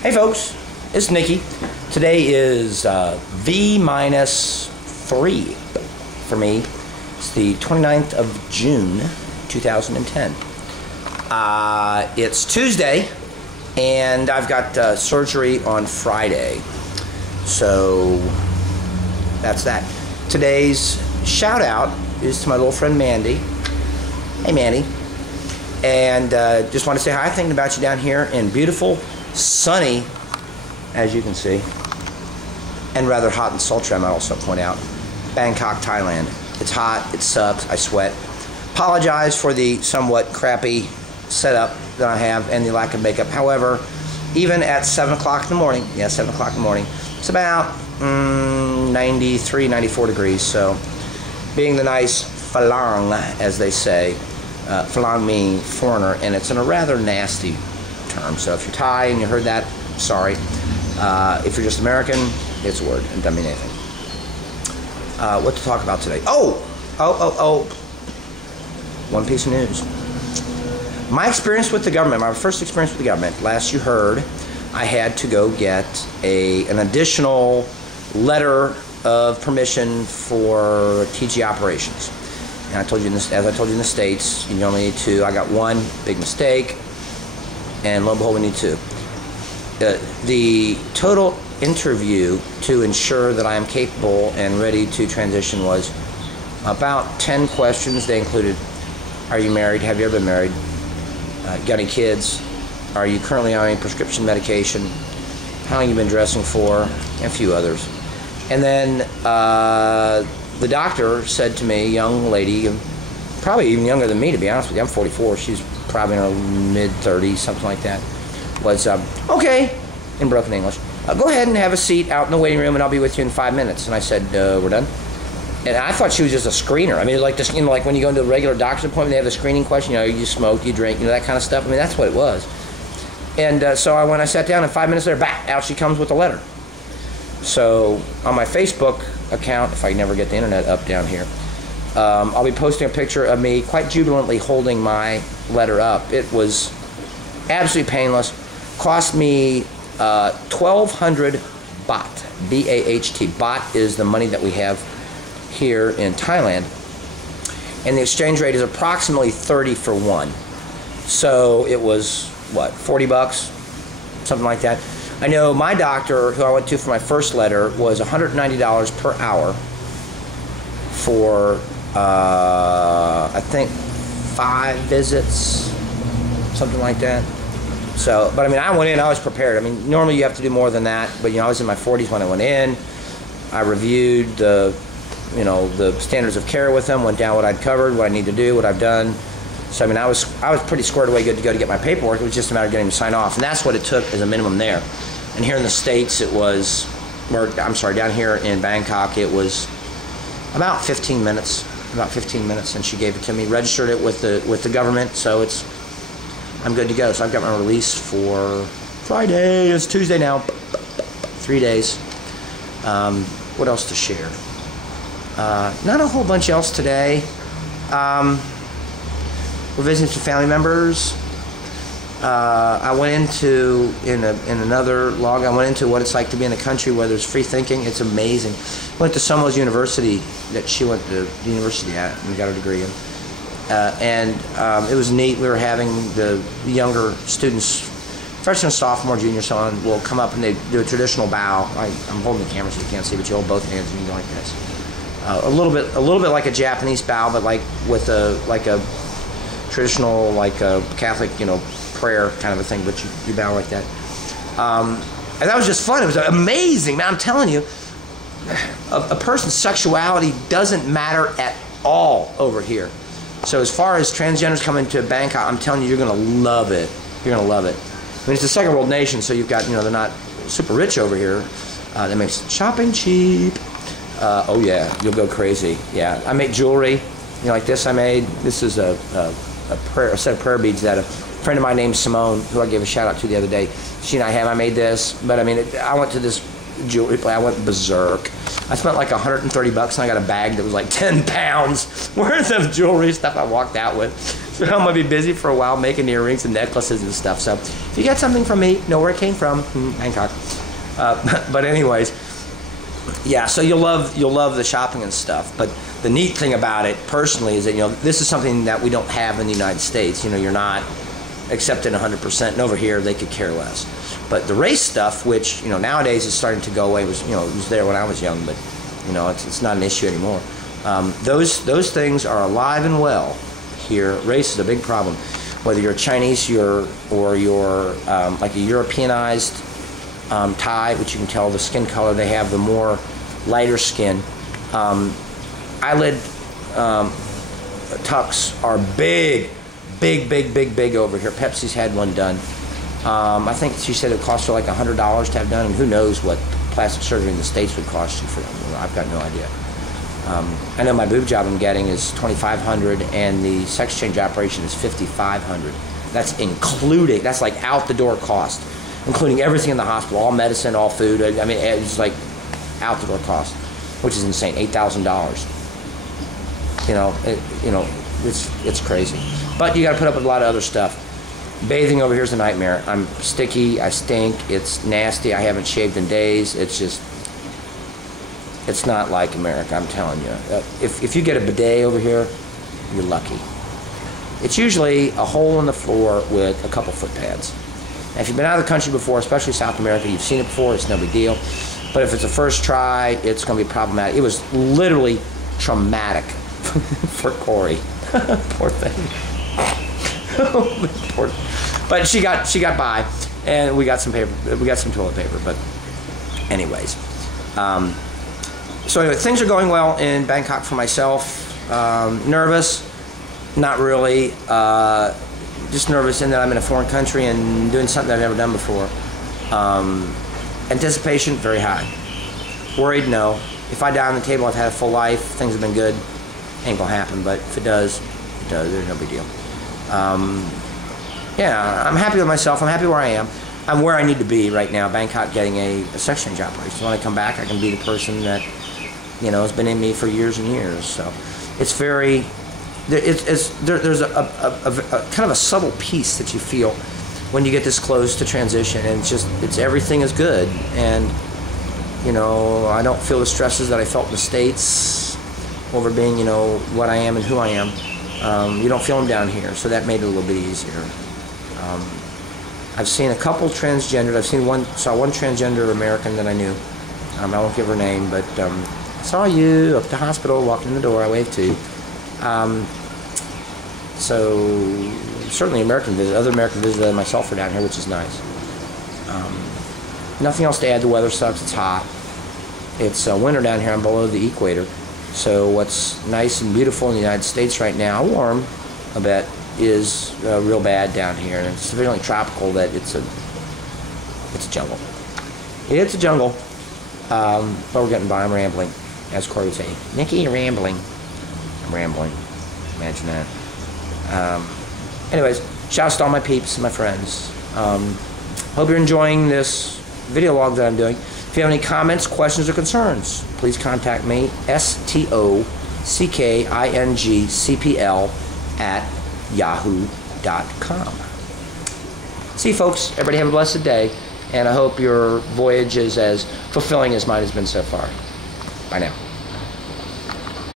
Hey folks, it's Nikki. Today is V-3 for me. It's the 29th of June, 2010. It's Tuesday, and I've got surgery on Friday. So that's that. Today's shout out is to my little friend Mandy. Hey Mandy. And just want to say hi, thinking about you down here in beautiful, sunny, as you can see, and rather hot and sultry, I might also point out, Bangkok, Thailand. It's hot, it sucks, I sweat. Apologize for the somewhat crappy setup that I have and the lack of makeup. However, even at 7 o'clock in the morning, 7 o'clock in the morning, it's about 93, 94 degrees, so being the nice falang, as they say, falang meaning foreigner, and it's in a rather nasty term. So if you're Thai and you heard that, sorry. If you're just American, it's a word. It doesn't mean anything. What to talk about today? One piece of news. My experience with the government, my first experience with the government. Last you heard, I had to go get an additional letter of permission for TG operations. And I told you, as I told you in the States, you only need two. I got one big mistake, and lo and behold, we need two. The total interview to ensure that I am capable and ready to transition was about 10 questions. They included, are you married? Have you ever been married? Got any kids? Are you currently on any prescription medication? How long have you been dressing for? And a few others. And then the doctor said to me, a young lady, probably even younger than me, to be honest with you, I'm 44, she's probably in her mid-30s, something like that, was, okay, in broken English, go ahead and have a seat out in the waiting room and I'll be with you in 5 minutes. And I said, we're done? And I thought she was just a screener. I mean, like this, like when you go into a regular doctor's appointment, they have the screening question, you smoke, you drink, that kind of stuff. I mean, that's what it was. And so when I sat down, and 5 minutes later, back, out she comes with a letter. So on my Facebook account, if I never get the internet up down here, I'll be posting a picture of me quite jubilantly holding my letter up. It was absolutely painless. Cost me 1,200 baht, B-A-H-T. Baht is the money that we have here in Thailand, and the exchange rate is approximately 30 for one. So it was, what, 40 bucks? Something like that. I know my doctor, who I went to for my first letter, was $190 per hour for, I think, 5 visits, something like that. So, but I mean, I went in, I was prepared. I mean, normally you have to do more than that, but I was in my 40s when I went in. I reviewed the standards of care with them, went down what I'd covered, what I need to do, what I've done. So, I mean, I was pretty squared away, good to go to get my paperwork. It was just a matter of getting them to sign off, and that's what it took as a minimum there. And here in the States, it was, down here in Bangkok, it was about 15 minutes. And she gave it to me, registered it with the government, so I'm good to go. So I've got my release for Friday. It's Tuesday now. 3 days. What else to share? Not a whole bunch else today. We're visiting some family members. I went into, in another log, I went into what it's like to be in a country where there's free thinking. It's amazing. Went to Somo's university that she went to the university at and got her degree in. And it was neat. We were having the younger students, freshman, sophomore, junior, so on, will come up and they do a traditional bow. I'm holding the camera so you can't see, but you hold both hands and you go like this. A little bit like a Japanese bow, but like with a traditional, like a Catholic, prayer kind of a thing, but you bow like that. And that was just fun. It was amazing, man. I'm telling you, a person's sexuality doesn't matter at all over here. So as far as transgenders coming to Bangkok, I'm telling you, you're going to love it. You're going to love it. I mean, it's a second world nation, so you've got, they're not super rich over here. That makes shopping cheap. Oh yeah, you'll go crazy. Yeah, I make jewelry, like this. This is a set of prayer beads that a friend of mine named Simone, who I gave a shout out to the other day, she and I made this. But I mean, I went to this jewelry place. I went berserk. I spent like 130 bucks and I got a bag that was like 10 pounds worth of jewelry stuff I walked out with. So I'm gonna be busy for a while making earrings and necklaces and stuff. So if you got something from me, know where it came from, Bangkok. But anyways, yeah. So you'll love the shopping and stuff. But the neat thing about it personally is that this is something that we don't have in the United States. You're not accepted 100%, and over here they could care less. But the race stuff, which nowadays is starting to go away, it was there when I was young, but it's not an issue anymore. Those things are alive and well here. Race is a big problem. Whether you're Chinese or you're like a Europeanized Thai, which you can tell the skin color they have, the more lighter skin. Eyelid tucks are big over here. Pepsi's had one done. I think she said it cost her like $100 to have done, and who knows what plastic surgery in the States would cost you for them. I've got no idea. I know my boob job I'm getting is $2,500, and the sex change operation is $5,500. That's including, that's like out the door cost, including everything in the hospital, all medicine, all food. I mean, it's like out the door cost, which is insane, $8,000. It's crazy. But you got to put up with a lot of other stuff. Bathing over here is a nightmare. I'm sticky, I stink, it's nasty, I haven't shaved in days. It's not like America, I'm telling you. If you get a bidet over here, you're lucky. It's usually a hole in the floor with a couple foot pads. Now, if you've been out of the country before, especially South America, you've seen it before, it's no big deal. But if it's a first try, it's going to be problematic. It was literally traumatic for Corey. Poor thing. But she got by, and we got some paper. We got some toilet paper. But anyways, so anyway, things are going well in Bangkok for myself. Nervous, not really. Just nervous in that I'm in a foreign country and doing something I've never done before. Anticipation, very high. Worried, no. If I die on the table, I've had a full life. Things have been good. Ain't gonna happen. But if it does, it does. There's no big deal. Yeah, I'm happy with myself. I'm happy where I am. I'm where I need to be right now. Bangkok, getting a sex change operation. When I come back, I can be the person that has been in me for years and years. So it's very. There's a kind of a subtle peace that you feel when you get this close to transition, and it's everything is good, and I don't feel the stresses that I felt in the States over being what I am and who I am. You don't feel them down here, so that made it a little bit easier. I've seen a couple transgendered. Saw one transgender American that I knew. I won't give her name, but saw you up at the hospital, walked in the door, I waved to you. So certainly other American visitors than myself are down here, which is nice. Nothing else to add. The weather sucks. It's hot. It's winter down here. I'm below the equator. So what's nice and beautiful in the United States right now, warm a bit, is real bad down here. And it's sufficiently tropical that it's a jungle. It's a jungle. But we're getting by. I'm rambling, as Corey would say. Nikki, you're rambling. I'm rambling. Imagine that. Anyways, shouts to all my peeps and my friends. Hope you're enjoying this video log that I'm doing. If you have any comments, questions, or concerns, please contact me, stockingcpl@yahoo.com. See you, folks. Everybody have a blessed day, and I hope your voyage is as fulfilling as mine has been so far. Bye now.